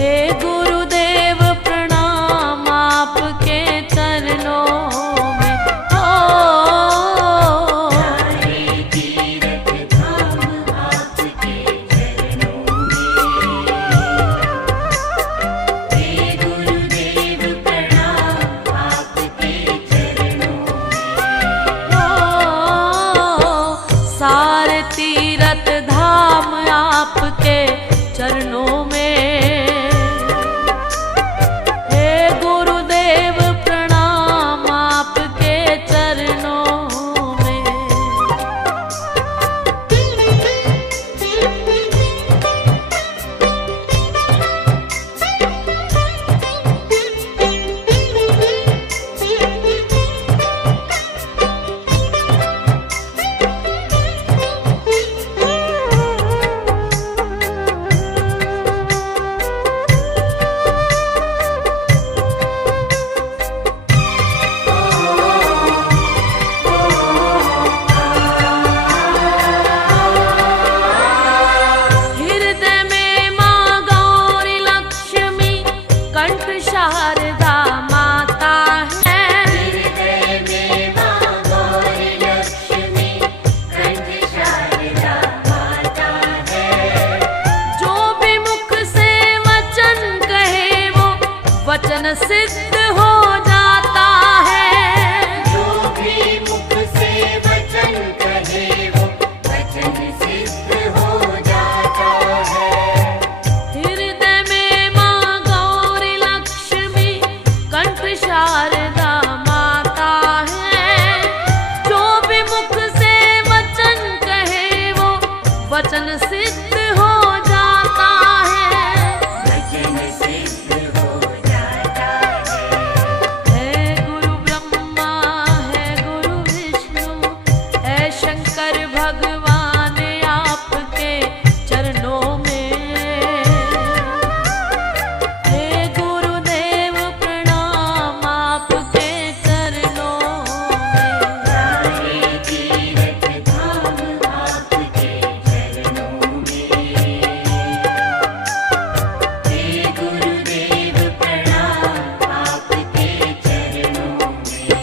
हे गुरुदेव प्रणाम आपके चरणों में। ओ सारे तीर्थ धाम आपके चरणों में। हे गुरुदेव प्रणाम आपके चरणों में। सारे तीर्थ धाम आपके चरणों में। हे गुरुदेव प्रणाम आपके चरणों में। हृदय में माँ गौरी लक्ष्मी कंठ शारदा माता है। हृदय में माँ गौरी लक्ष्मी कंठ शारदा माता है। जो भी मुख से वचन कहे वो वचन सिद्ध हो जाता है। जो भी मुख से वचन कहे वो वचन सिद्ध हो जाता है। हृदय में माँ गौरी लक्ष्मी कंठ शारदा माता है। जो भी मुख से वचन कहे वो वचन सिद्ध हो जाता है। वचन सिद्ध हो जाता है। है गुरु ब्रह्मा है गुरु विष्णु है शंकर भगवान आपके चरणों में। हे गुरुदेव प्रणाम आपके चरणों में। सारे तीर्थ धाम आपके चरणों में। हे गुरुदेव प्रणाम आपके चरणों में।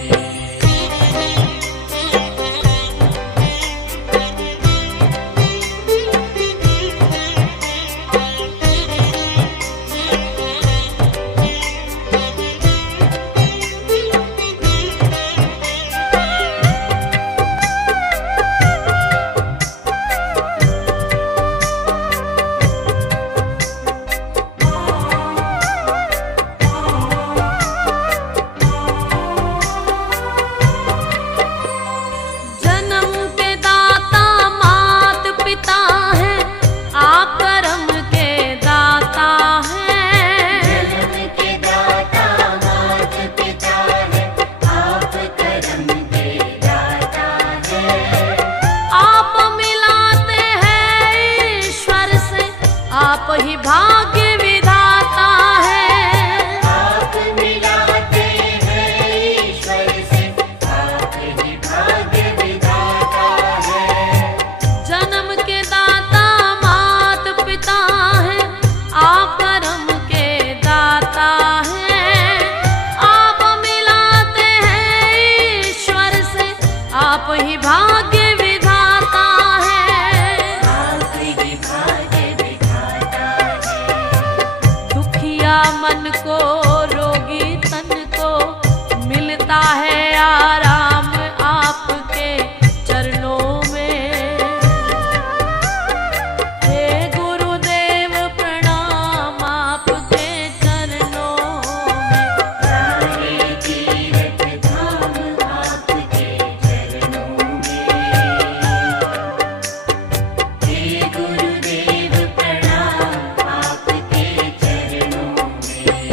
जन्म के दाता मात पिता हैं आप कर्म के दाता हैं। जन्म के दाता मात पिता है आप कर्म के दाता है। आप मिलाते हैं ईश्वर से आप ही भाग्य विधाता है। आप मिलाते हैं ईश्वर से आप ही भाग्य विधाता है। जन्म के दाता मात पिता हैं आप कर्म के दाता हैं। आप मिलाते हैं ईश्वर से आप ही भाग्य विधाता है। आप ही भाग्य विधाता है। दुखिया मन को रोगी तन को मिलता है आराम आपके चरणों में। हे गुरुदेव प्रणाम आपके चरणों में। सारे तीर्थ धाम आपके चरणों में। हे गुरुदेव प्रणाम आपके चरणों में।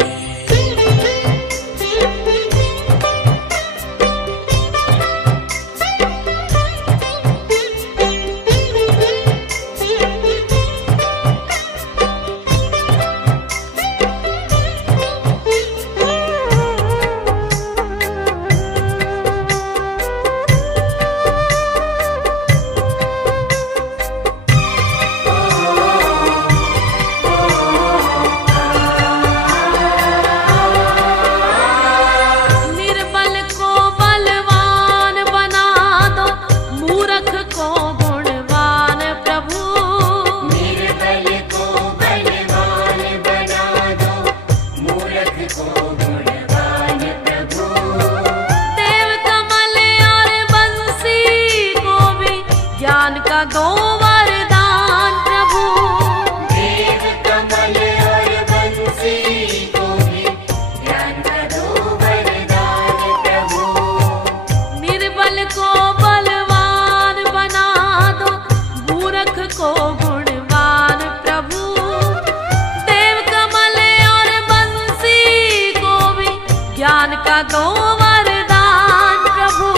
का दो वरदान प्रभु,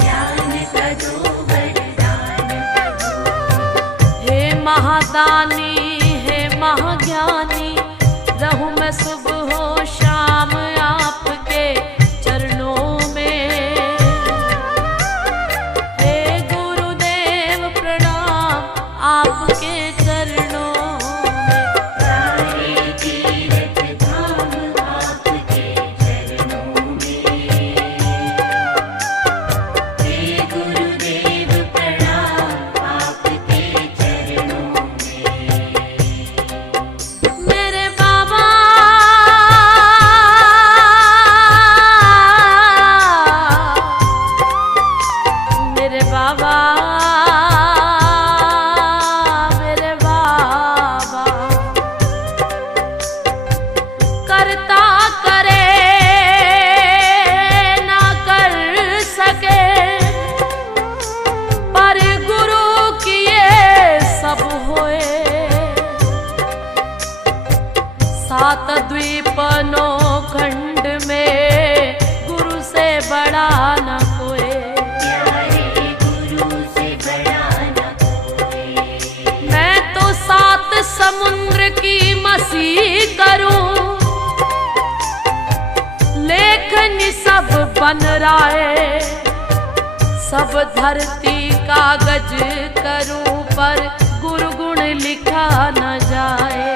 ज्ञान का दो वरदान प्रभु। हे महादानी हे महाज्ञानी, रहूं मैं सुबह हो शाम आपके चरणों में। हे गुरुदेव प्रणाम आपके चरणों में। सारे तीर्थ धाम आपके चरणों में। हे गुरुदेव प्रणाम आपके चरणों में। मेरे बाबा मेरे बाबा मेरे बाबा, करता करे ना कर सके, पर गुरु किए सब होए। सात द्वीप नौ खंड में गुरु से बड़ा न कोई। प्यारे गुरु से बड़ा न कोई। मैं तो सात समुद्र की मसीह करूं, लेखन सब बन राए। सब धरती कागज करूं, पर गुरु गुण लिखा न जाए।